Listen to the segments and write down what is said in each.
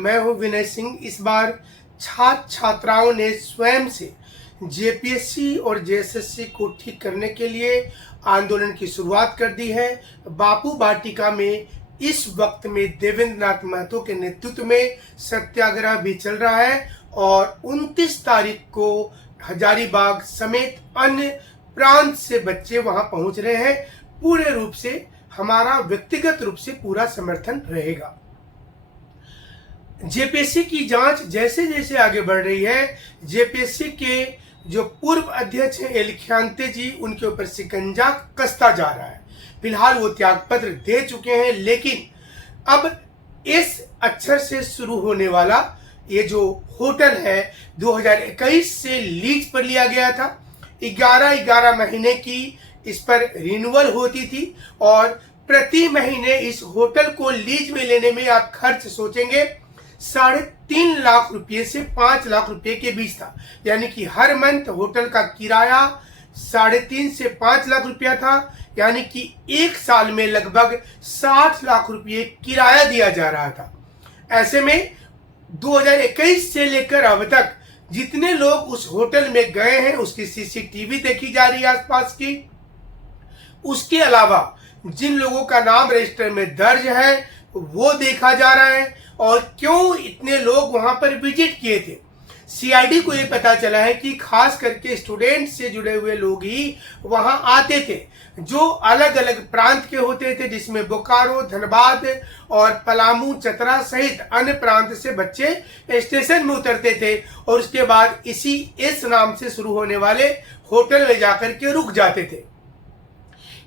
मैं हूं विनय सिंह। इस बार छात्र छात्राओं ने स्वयं से जेपीएससी और जेएसएससी को ठीक करने के लिए आंदोलन की शुरुआत कर दी है। बापू वाटिका में इस वक्त में देवेंद्र नाथ महतो के नेतृत्व में सत्याग्रह भी चल रहा है और 29 तारीख को हजारीबाग समेत अन्य प्रांत से बच्चे वहां पहुंच रहे हैं। पूरे रूप से हमारा व्यक्तिगत रूप से पूरा समर्थन रहेगा। जेपीएससी की जांच जैसे जैसे आगे बढ़ रही है, जेपीएससी के जो पूर्व अध्यक्ष हैं एलख्यांते जी, उनके ऊपर शिकंजा कसता जा रहा है। फिलहाल वो त्यागपत्र दे चुके हैं, लेकिन अब इस अक्षर से शुरू होने वाला ये जो होटल है 2021 से लीज पर लिया गया था। 11 महीने की इस पर रिन्यूअल होती थी और प्रति महीने इस होटल को लीज में लेने में आप खर्च सोचेंगे 3.5 लाख रुपए से 5 लाख रुपए के बीच था। यानी कि हर मंथ होटल का किराया 3.5 से 5 लाख रुपया था। यानी कि एक साल में लगभग 60 लाख रुपए किराया दिया जा रहा था। ऐसे में 2021 से लेकर अब तक जितने लोग उस होटल में गए हैं उसकी सीसीटीवी देखी जा रही है आसपास की। उसके अलावा जिन लोगों का नाम रजिस्टर में दर्ज है वो देखा जा रहा है और क्यों इतने लोग वहां पर विजिट किए थे। सीआईडी को ये पता चला है कि खास करके स्टूडेंट से जुड़े हुए लोग ही वहां आते थे, जो अलग अलग प्रांत के होते थे, जिसमें बोकारो, धनबाद और पलामू, चतरा सहित अन्य प्रांत से बच्चे स्टेशन में उतरते थे और उसके बाद इसी इस नाम से शुरू होने वाले होटल में जाकर के रुक जाते थे।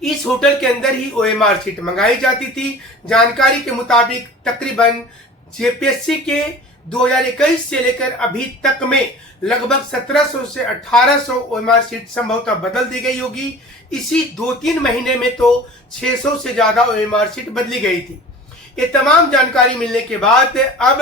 इस होटल के अंदर ही ओएमआर सीट मंगाई जाती थी। जानकारी के मुताबिक तकरीबन जेपीएससी के 2021 से लेकर अभी तक में लगभग 1700 से 1800 ओएमआर सीट संभवतः बदल दी गई होगी। इसी 2-3 महीने में तो 600 से ज्यादा ओएमआर सीट बदली गई थी। ये तमाम जानकारी मिलने के बाद अब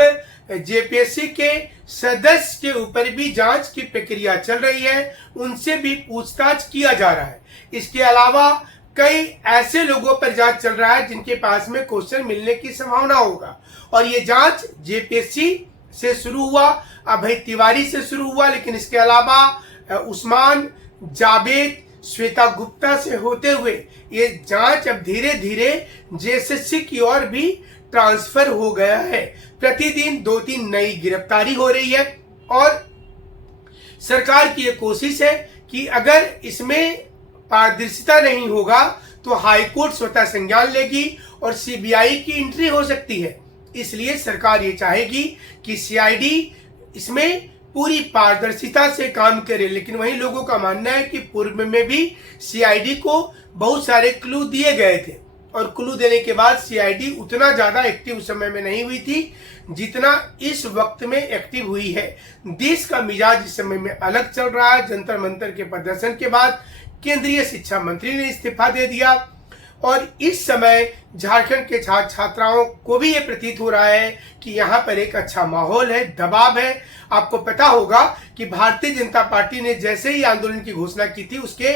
जेपीएससी के सदस्य के ऊपर भी जांच की प्रक्रिया चल रही है, उनसे भी पूछताछ किया जा रहा है। इसके अलावा कई ऐसे लोगों पर जांच चल रहा है जिनके पास में क्वेश्चन मिलने की संभावना होगा और ये जांच जेपीएससी से शुरू हुआ, अभय तिवारी से शुरू हुआ, लेकिन इसके अलावा उस्मान, जावेद, श्वेता गुप्ता से होते हुए ये जांच अब धीरे धीरे जेएसएससी की ओर भी ट्रांसफर हो गया है। प्रतिदिन 2-3 नई गिरफ्तारी हो रही है और सरकार की ये कोशिश है कि अगर इसमें पारदर्शिता नहीं होगा तो हाईकोर्ट स्वतः संज्ञान लेगी और सीबीआई की एंट्री हो सकती है। इसलिए सरकार ये चाहेगी कि सीआईडी इसमें पूरी पारदर्शिता से काम करे, लेकिन वही लोगों का मानना है कि पूर्व में भी सीआईडी को बहुत सारे क्लू दिए गए थे और क्लू देने के बाद सीआईडी उतना ज्यादा एक्टिव उस समय में नहीं हुई थी जितना इस वक्त में एक्टिव हुई है। देश का मिजाज इस समय में अलग चल रहा है। जंतर मंतर के प्रदर्शन के बाद केंद्रीय शिक्षा मंत्री ने इस्तीफा दे दिया और इस समय झारखंड के छात्र छात्राओं को भी ये प्रतीत हो रहा है कि यहाँ पर एक अच्छा माहौल है, दबाव है। आपको पता होगा कि भारतीय जनता पार्टी ने जैसे ही आंदोलन की घोषणा की थी उसके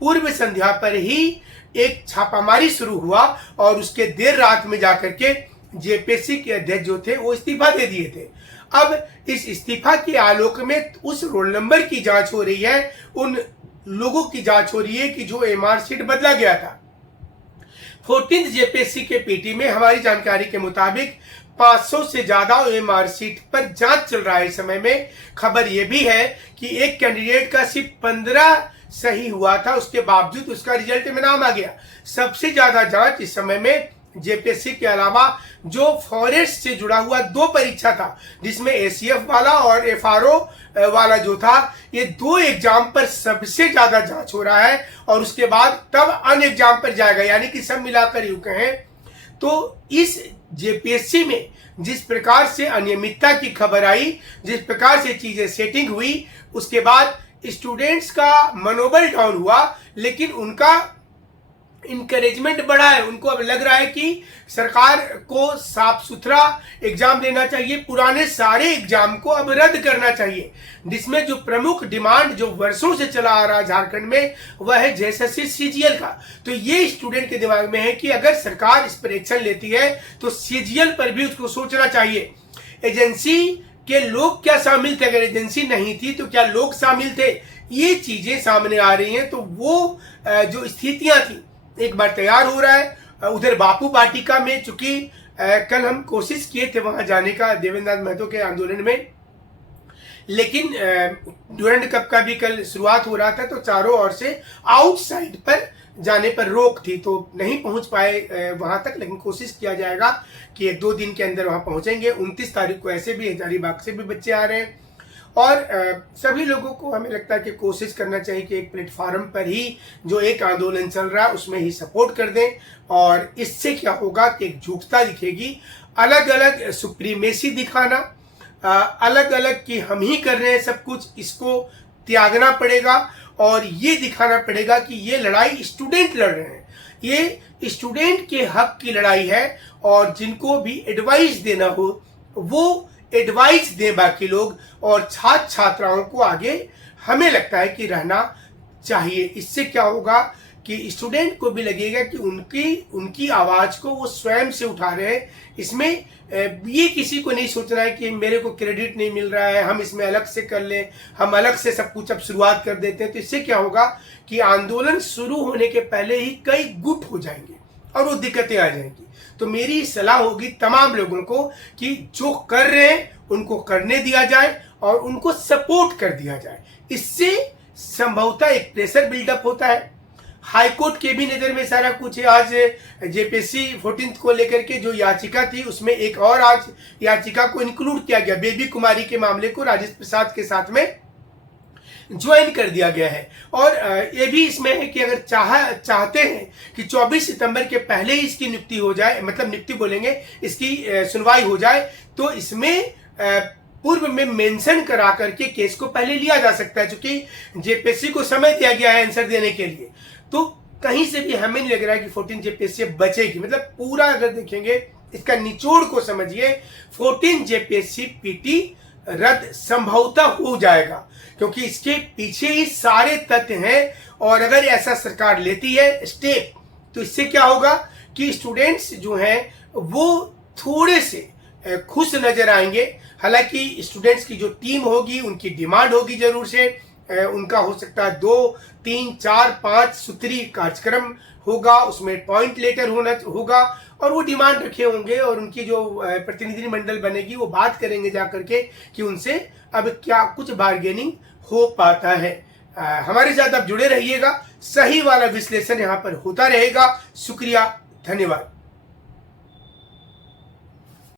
पूर्व संध्या पर ही एक छापामारी शुरू हुआ और उसके देर रात में जाकर के जेपीएससी के अध्यक्ष जो थे वो इस्तीफा दे दिए थे। अब इस इस्तीफा के आलोक में उस रोल नंबर की जांच हो रही है, उन लोगों की जांच हो रही है कि जो एमआर सीट बदला गया था। 14th जेपीएससी के पीटी में हमारी जानकारी के मुताबिक 500 से ज्यादा एमआर सीट पर जांच चल रहा है। इस समय में खबर यह भी है कि एक कैंडिडेट का सिर्फ 15 सही हुआ था, उसके बावजूद उसका रिजल्ट में नाम आ गया। सबसे ज्यादा जांच इस समय में जेपीएससी के अलावा जो फॉरेस्ट से जुड़ा हुआ 2 परीक्षा था, जिसमें एसीएफ वाला और एफआरओ वाला जो था, ये 2 एग्जाम पर सबसे ज्यादा जांच हो रहा है और उसके बाद तब अन्य एग्जाम पर जाएगा। यानी कि सब मिलाकर यूं कहें तो इस जेपीएससी में जिस प्रकार से अनियमितता की खबर आई, जिस प्रकार से चीजें सेटिंग हुई, उसके बाद स्टूडेंट्स का मनोबल डाउन हुआ, लेकिन उनका इंकरेजमेंट बढ़ा है। उनको अब लग रहा है कि सरकार को साफ सुथरा एग्जाम लेना चाहिए, पुराने सारे एग्जाम को अब रद्द करना चाहिए, जिसमें जो प्रमुख डिमांड जो वर्षों से चला आ रहा है झारखंड में वह है जेएसएससी सीजीएल का। तो ये स्टूडेंट के दिमाग में है कि अगर सरकार इस पर एक्शन लेती है तो सीजीएल पर भी उसको सोचना चाहिए। एजेंसी के लोग क्या शामिल थे, अगर एजेंसी नहीं थी तो क्या लोग शामिल थे, ये चीजें सामने आ रही हैं। तो वो जो स्थितियां थी एक बार तैयार हो रहा है। उधर बापू वाटिका में, चूंकि कल हम कोशिश किए थे वहां जाने का देवेंद्र नाथ महतो के आंदोलन में, लेकिन ड्यूरेंट कप का भी कल शुरुआत हो रहा था तो चारों ओर से आउटसाइड पर जाने पर रोक थी, तो नहीं पहुंच पाए वहां तक। लेकिन कोशिश किया जाएगा कि 1-2 दिन के अंदर वहां पहुंचेंगे। 29 तारीख को ऐसे भी हजारीबाग से भी बच्चे आ रहे हैं और सभी लोगों को हमें लगता है कि कोशिश करना चाहिए कि एक प्लेटफॉर्म पर ही जो एक आंदोलन चल रहा है उसमें ही सपोर्ट कर दें। और इससे क्या होगा कि एक झूठता दिखेगी, अलग अलग सुप्रीमेसी दिखाना, अलग अलग कि हम ही कर रहे हैं सब कुछ, इसको त्यागना पड़ेगा और ये दिखाना पड़ेगा कि ये लड़ाई स्टूडेंट लड़ रहे हैं, ये स्टूडेंट के हक की लड़ाई है। और जिनको भी एडवाइस देना हो वो एडवाइस दें बाकी लोग, और छात्र छात्राओं को आगे हमें लगता है कि रहना चाहिए। इससे क्या होगा कि स्टूडेंट को भी लगेगा कि उनकी आवाज को वो स्वयं से उठा रहे हैं। इसमें ये किसी को नहीं सोचना है कि मेरे को क्रेडिट नहीं मिल रहा है, हम इसमें अलग से कर लें, हम अलग से सब कुछ अब शुरुआत कर देते हैं। तो इससे क्या होगा कि आंदोलन शुरू होने के पहले ही कई गुट हो जाएंगे और वो दिक्कतें आ जाएंगी। तो मेरी सलाह होगी तमाम लोगों को कि जो कर रहे हैं उनको करने दिया जाए और उनको सपोर्ट कर दिया जाए। इससे संभवतः एक प्रेशर बिल्डअप होता है। हाईकोर्ट के भी नजर में सारा कुछ है। आज जेपीएससी 14 को लेकर के जो याचिका थी उसमें एक और आज याचिका को इंक्लूड किया गया, बेबी कुमारी के मामले को राजेश प्रसाद के साथ में ज्वाइन कर दिया गया है। और ये भी इसमें है कि अगर चाहते हैं कि 24 सितंबर के पहले ही इसकी नियुक्ति हो जाए, मतलब नियुक्ति बोलेंगे, इसकी सुनवाई हो जाए, तो इसमें पूर्व में मेंशन करा करके केस को पहले लिया जा सकता है। चूंकि जेपीएससी को समय दिया गया है आंसर देने के लिए, तो कहीं से भी हमें नहीं लग रहा है कि 14 जेपीएससी बचेगी। मतलब पूरा अगर देखेंगे इसका निचोड़ को समझिए, 14 जेपीएससी पीटी रद्द संभवतः हो जाएगा, क्योंकि इसके पीछे ही सारे तथ्य हैं। और अगर ऐसा सरकार लेती है स्टेप, तो इससे क्या होगा कि स्टूडेंट्स जो हैं वो थोड़े से खुश नजर आएंगे। हालांकि स्टूडेंट्स की जो टीम होगी उनकी डिमांड होगी जरूर से, उनका हो सकता है 2, 3, 4, 5 सूत्री कार्यक्रम होगा, उसमें पॉइंट लेटर होगा और वो डिमांड रखे होंगे और उनकी जो प्रतिनिधि मंडल बनेगी वो बात करेंगे जाकर के कि उनसे अब क्या कुछ बार्गेनिंग हो पाता है। हमारे साथ आप जुड़े रहिएगा, सही वाला विश्लेषण यहाँ पर होता रहेगा। शुक्रिया, धन्यवाद।